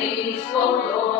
These will.